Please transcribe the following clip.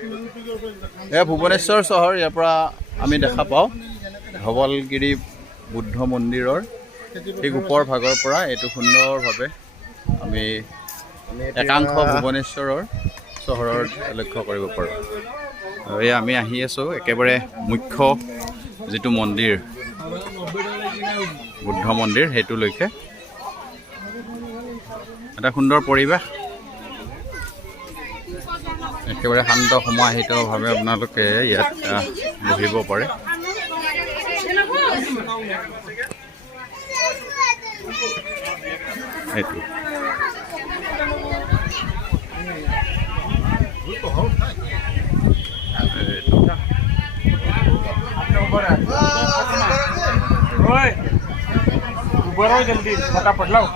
এয়া ভুৱনেশ্বৰ চহৰ। ইয়াৰ পৰা আমি দেখা পাওঁ ধৱলগিৰি বুদ্ধ মন্দিৰৰ ঠিক ওপৰ ভাগৰ পৰা এইটো সুন্দৰভাৱে আমি একাংশ ভুৱনেশ্বৰৰ চহৰৰ লক্ষ্য কৰিব পাৰোঁ। আৰু এই আমি আহি আছোঁ একেবাৰে মুখ্য যিটো মন্দিৰ বুদ্ধ মন্দিৰ সেইটোলৈকে। এটা সুন্দৰ পৰিৱেশ, একেবাৰে শান্ত সমাহিতভাৱে আপোনালোকে ইয়াত বহিব পাৰে। এইটো जल्दी फटाफट लाओ।